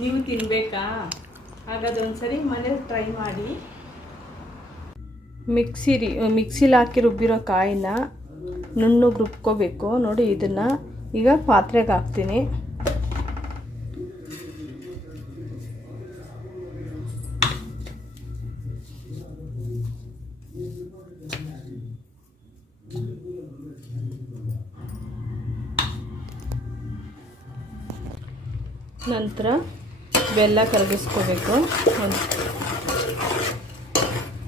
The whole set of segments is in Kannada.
ನೀವು ತಿನ್ನಬೇಕಾ? ಹಾಗಾದ್ರೆ ಒಂದ್ಸರಿ ಮನೇಲಿ ಟ್ರೈ ಮಾಡಿ. ಮಿಕ್ಸಿಲಿ ಹಾಕಿ ರುಬ್ಬಿರೋ ಕಾಯಿನ ನುಣ್ಣಗೆ ರುಬ್ಕೋಬೇಕು. ನೋಡಿ, ಇದನ್ನು ಈಗ ಪಾತ್ರೆಗೆ ಹಾಕ್ತೀನಿ. ನಂತರ ಬೆಲ್ಲ ಕರಗಿಸ್ಕೋಬೇಕು.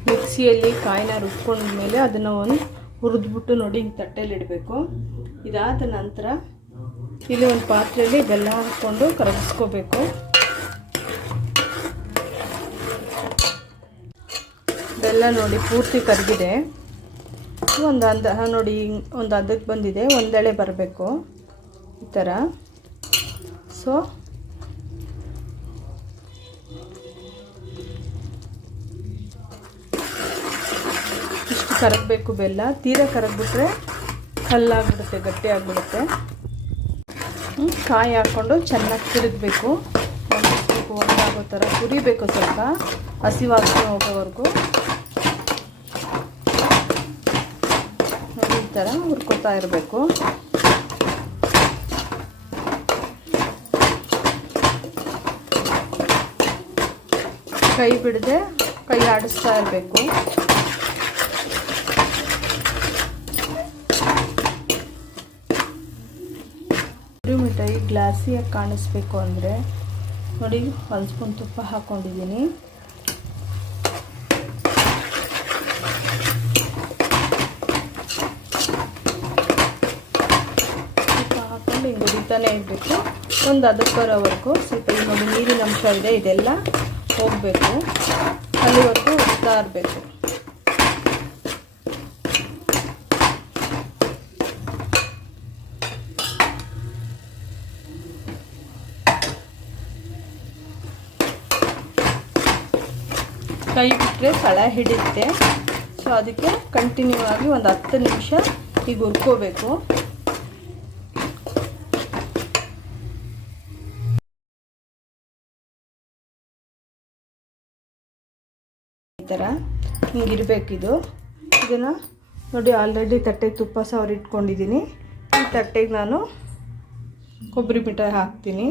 ಮಿಕ್ಸಿಯಲ್ಲಿ ಕಾಯಿನ ರುಬ್ಕೊಂಡ್ಮೇಲೆ ಅದನ್ನು ಹುರಿದ್ಬಿಟ್ಟು ನೋಡಿ ಹಿಂಗೆ ತಟ್ಟೆಯಲ್ಲಿ ಇಡಬೇಕು. ಇದಾದ ನಂತರ ಇಲ್ಲಿ ಒಂದು ಪಾತ್ರೆಯಲ್ಲಿ ಬೆಲ್ಲ ಹಾಕ್ಕೊಂಡು ಕರಗಿಸ್ಕೋಬೇಕು. ಬೆಲ್ಲ ನೋಡಿ ಪೂರ್ತಿ ಕರಗಿದೆ. ನೋಡಿ ಒಂದು ಅದಕ್ಕೆ ಬಂದಿದೆ, ಒಂದೆಳೆ ಬರಬೇಕು ಈ ಥರ. ಸೊ ಇಷ್ಟು ಕರಗಬೇಕು ಬೆಲ್ಲ. ತೀರಾ ಕರಗ್ಬಿಟ್ರೆ ಕಲ್ಲಾಗ್ಬಿಡುತ್ತೆ, ಗಟ್ಟಿ ಆಗಿಬಿಡುತ್ತೆ. ಕಾಯಿ ಹಾಕ್ಕೊಂಡು ಚೆನ್ನಾಗಿ ತಿರುಗಬೇಕು. ಒಂದಾಗೋ ಥರ ಹುರಿಬೇಕು, ಸ್ವಲ್ಪ ಹಸಿ ವಾಸನೆ ಹೋಗೋವರೆಗೂ ಈ ಥರ ಹುರ್ಕೊತಾ ಇರಬೇಕು. ಕೈ ಬಿಡದೆ ಕೈ ಆಡಿಸ್ತಾ ಇರಬೇಕು. ಮಿಠಾಯಿ ಗ್ಲಾಸಿಯಾಗಿ ಕಾಣಿಸ್ಬೇಕು ಅಂದರೆ ನೋಡಿ, 1 ಸ್ಪೂನ್ ತುಪ್ಪ ಹಾಕ್ಕೊಂಡಿದ್ದೀನಿ. ತುಪ್ಪ ಹಾಕ್ಕೊಂಡು ಹಿಂಗೆ ಹುರಿತಾನೆ ಇರಬೇಕು. ಒಂದು ಅದಕ್ಕೆ ಬರೋವರೆಗೂ ಸ್ವಲ್ಪ ನೋಡಿ ನೀರಿನ ಅಂಶ ಇದೆ, ಇದೆಲ್ಲ ಹೋಗಬೇಕು. ಅಲ್ಲಿವರೆಗೂ ಹುರಿತಾ ಇರಬೇಕು. ಕೈ ಬಿಟ್ಟರೆ ತಳ ಹಿಡಿಯುತ್ತೆ. ಸೊ ಅದಕ್ಕೆ ಕಂಟಿನ್ಯೂ ಆಗಿ ಒಂದು 10 ನಿಮಿಷ ಈಗ ಹುರ್ಕೋಬೇಕು. ಈ ಥರ ಹಿಂಗಿರಬೇಕಿದು. ಇದನ್ನು ನೋಡಿ, ಆಲ್ರೆಡಿ ತಟ್ಟೆಗೆ ತುಪ್ಪ ಸವರಿ ಇಟ್ಕೊಂಡಿದ್ದೀನಿ. ಈ ತಟ್ಟೆಗೆ ನಾನು ಕೊಬ್ಬರಿ ಮಿಠಾಯಿ ಹಾಕ್ತೀನಿ.